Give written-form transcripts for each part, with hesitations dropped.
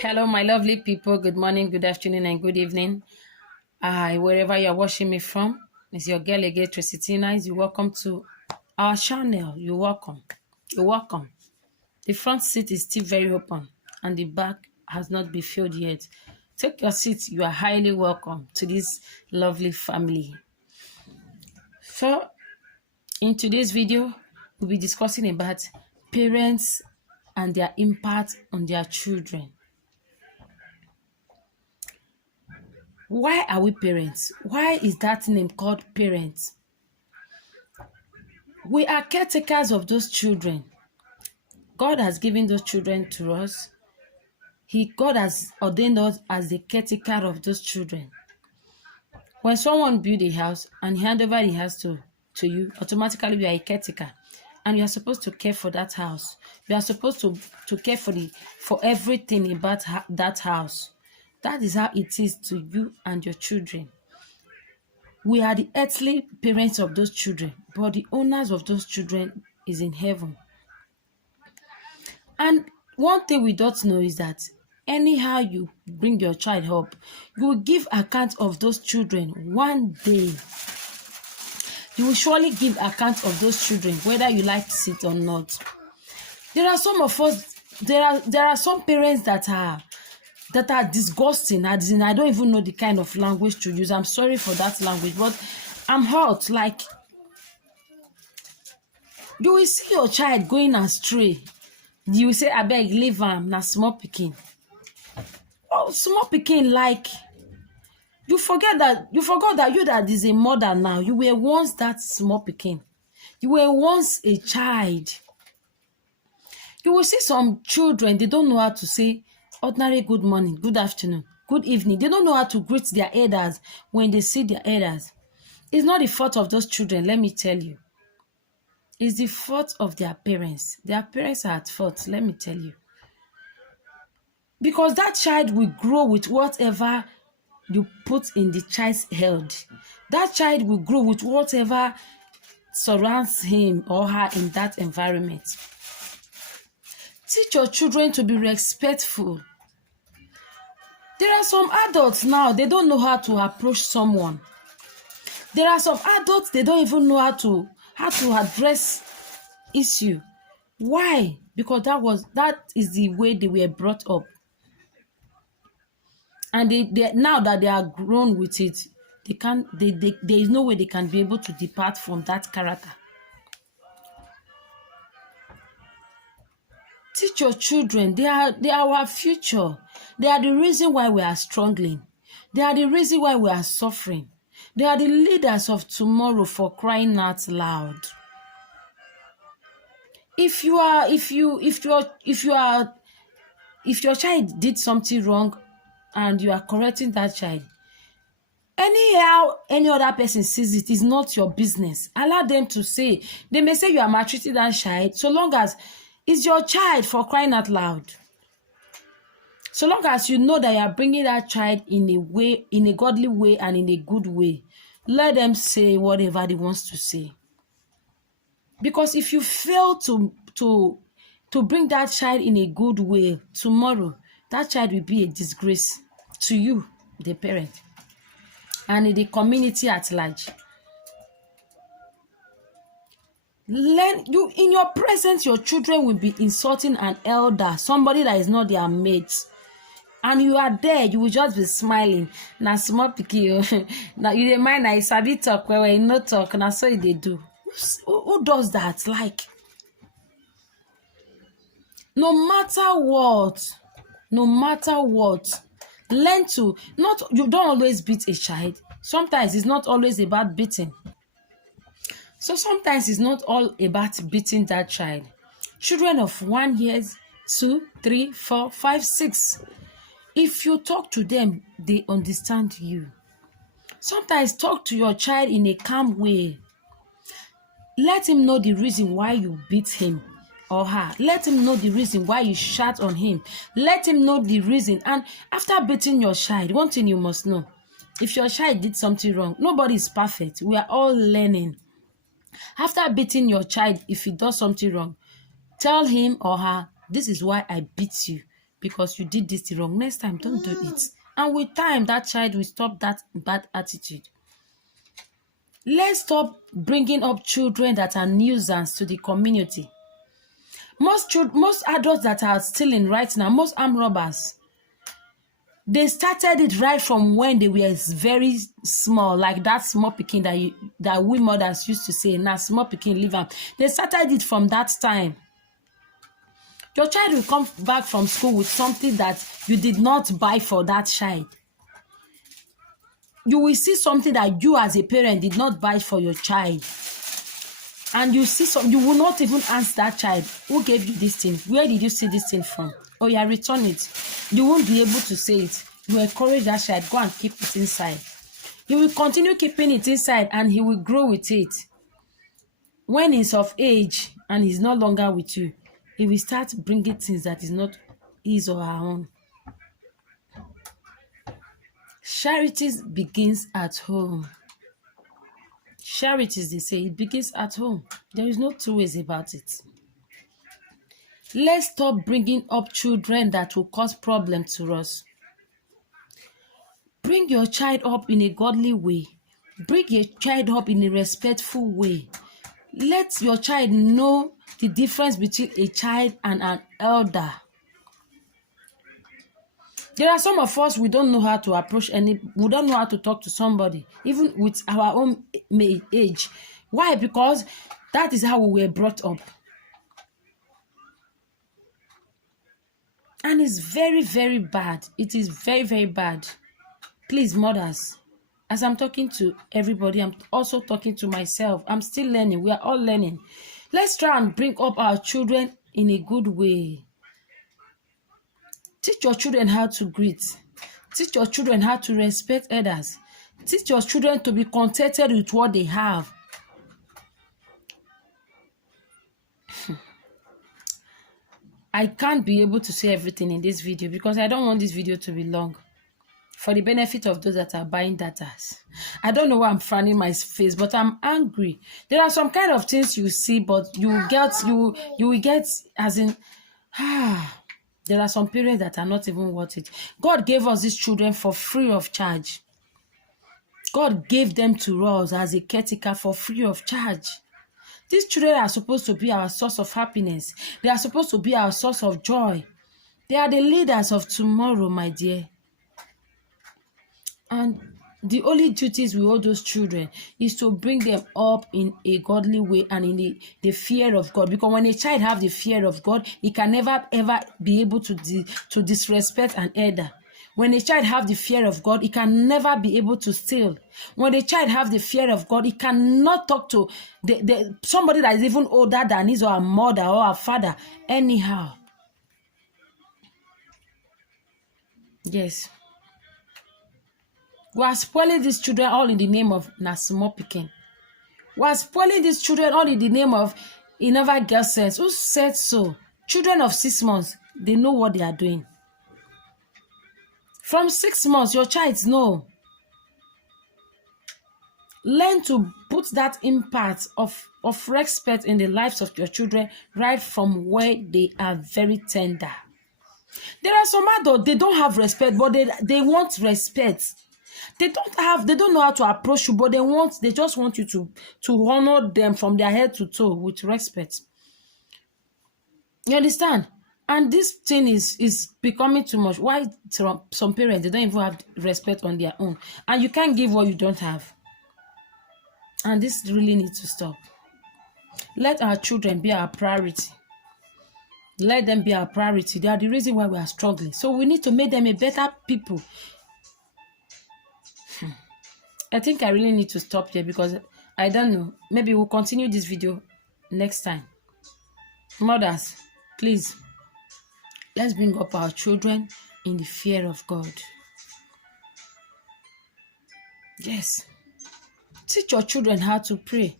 Hello, my lovely people. Good morning, good afternoon, and good evening. Wherever you're watching me from, it's your girl again, Tracy Nice. You're welcome to our channel. You're welcome. You're welcome. The front seat is still very open, and the back has not been filled yet. Take your seat. You are highly welcome to this lovely family. So, in today's video, we'll be discussing about parents and their impact on their children. Why are we parents? Why is that name called parents? We are caretakers of those children. God has given those children to us. God has ordained us as the caretaker of those children. When someone builds a house and hand over the house to you, automatically you are a caretaker. And you are supposed to care for that house. You are supposed to care for everything about that house. That is how it is to you and your children. We are the earthly parents of those children, but the owners of those children is in heaven. And one thing we don't know is that anyhow you bring your child up, you will give account of those children one day. You will surely give account of those children, whether you like it or not. There are some of us, there are some parents that are disgusting. I don't even know the kind of language to use. I'm sorry for that language, but I'm hurt. Like, you will see your child going astray. You will say, I beg, leave am, na small pikin. Oh, small pikin, like, you forgot that you that is a mother now. You were once that small pikin. You were once a child. You will see some children, they don't know how to say ordinary good morning, good afternoon, good evening. They don't know how to greet their elders when they see their elders. It's not the fault of those children, let me tell you. It's the fault of their parents. Their parents are at fault, let me tell you. Because that child will grow with whatever you put in the child's head. That child will grow with whatever surrounds him or her in that environment. Teach your children to be respectful. There are some adults now, they don't know how to approach someone. There are some adults, they don't even know how to address issue. Why? Because that is the way they were brought up. And they now that they are grown with it, there is no way they can be able to depart from that character. Teach your children, they are our future. They are the reason why we are struggling. They are the reason why we are suffering. They are the leaders of tomorrow, for crying out loud. If your child did something wrong and you are correcting that child, anyhow any other person sees it, is not your business. Allow them to say. They may say you are maltreating that child, so long as it's your child, for crying out loud. So long as you know that you are bringing that child in a godly way and in a good way, let them say whatever they want to say. Because if you fail to bring that child in a good way, tomorrow that child will be a disgrace to you, the parent, and in the community at large. In your presence, your children will be insulting an elder, somebody that is not their mate. And you are there, you will just be smiling. Na small pikin, now you dey mind na you sabi talk well, you no talk, na so they do. Who does that? Like, no matter what, learn to you don't always beat a child. Sometimes it's not always about beating. So sometimes it's not all about beating that child. Children of 1 year, 2, 3, 4, 5, 6. If you talk to them, they understand you. Sometimes talk to your child in a calm way. Let him know the reason why you beat him or her. Let him know the reason why you shout on him. Let him know the reason. And after beating your child, one thing you must know: if your child did something wrong, nobody is perfect. We are all learning. After beating your child, if he does something wrong, tell him or her, this is why I beat you. because you did this wrong. Next time, don't do it. And with time, that child will stop that bad attitude. Let's stop bringing up children that are nuisance to the community. Most adults that are stealing right now, most armed robbers, they started it right from when they were very small, like that small pikin that we mothers used to say, "Now small pikin leave am." They started it from that time. Your child will come back from school with something that you did not buy for that child. You will see something that you as a parent did not buy for your child. And you see you will not even ask that child, who gave you this thing? Where did you see this thing from? Or you return it. You won't be able to say it. You encourage that child, go and keep it inside. He will continue keeping it inside and he will grow with it. When he's of age and he's no longer with you, he will start bringing things that is not his or her own. Charity begins at home. Charity, they say, it begins at home. There is no two ways about it. Let's stop bringing up children that will cause problems to us. Bring your child up in a godly way. Bring your child up in a respectful way. Let your child know the difference between a child and an elder. There are some of us, we don't know how to approach we don't know how to talk to somebody, even with our own age. Why? Because that is how we were brought up. And it's very, very bad. It is very, very bad. Please, mothers, as I'm talking to everybody, I'm also talking to myself. I'm still learning. We are all learning. Let's try and bring up our children in a good way. Teach your children how to greet. Teach your children how to respect others. Teach your children to be contented with what they have. I can't be able to say everything in this video because I don't want this video to be long. For the benefit of those that are buying data. I don't know why I'm frowning my face, but I'm angry. There are some kind of things you see, but you will get as in, there are some parents that are not even worth it. God gave us these children for free of charge. God gave them to us as a caretaker for free of charge. These children are supposed to be our source of happiness. They are supposed to be our source of joy. They are the leaders of tomorrow, my dear. And the only duties with all those children is to bring them up in a godly way and in the fear of God. Because when a child have the fear of God, he can never ever be able to disrespect an elder. When a child have the fear of God, he can never be able to steal. When a child have the fear of God, he cannot talk to somebody that is even older than his or her mother or her father anyhow. Yes. We are spoiling these children all in the name of small pikin. We are spoiling these children all in the name of it never get sense. Who said so? Children of 6 months, they know what they are doing. From 6 months, your child know. Learn to put that impact of respect in the lives of your children right from where they are very tender. There are some adults, they don't have respect, but they want respect. They don't know how to approach you, but they just want you to honor them from their head to toe with respect. You understand? And this thing is becoming too much. Why some parents, they don't even have respect on their own, and you can't give what you don't have. And this really needs to stop. Let our children be our priority. Let them be our priority. They are the reason why we are struggling. So we need to make them a better people. I think I really need to stop here because I don't know. Maybe we'll continue this video next time. Mothers, please, let's bring up our children in the fear of God. Yes. Teach your children how to pray.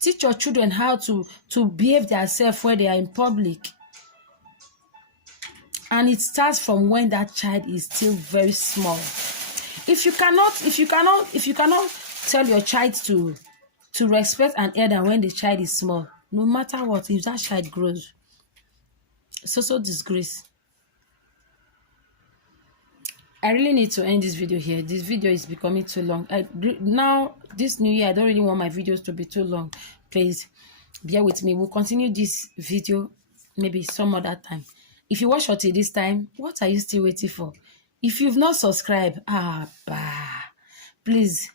Teach your children how to behave themselves where they are in public. And it starts from when that child is still very small. If you cannot tell your child to respect an elder when the child is small, no matter what, if that child grows, it's also disgrace. I really need to end this video here. This video is becoming too long. Now this new year, I don't really want my videos to be too long. Please bear with me. We'll continue this video maybe some other time. If you watch until this time, what are you still waiting for? If you've not subscribed, please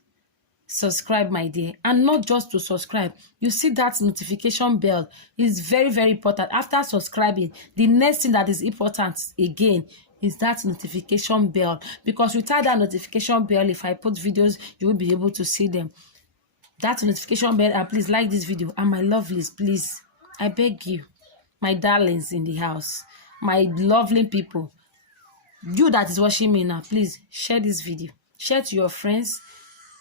subscribe, my dear. And not just to subscribe, you see that notification bell is very, very important. After subscribing, the next thing that is important again is that notification bell, because without that notification bell, if I put videos, you will be able to see them. That notification bell, and please like this video. And my lovelies, please, I beg you, my darlings in the house, my lovely people, you that is watching me now, please share this video, share to your friends,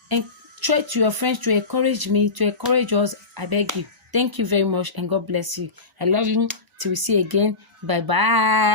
and try to your friends to encourage me, to encourage us. I beg you. Thank you very much, and God bless you. I love you. Till we see again. Bye bye.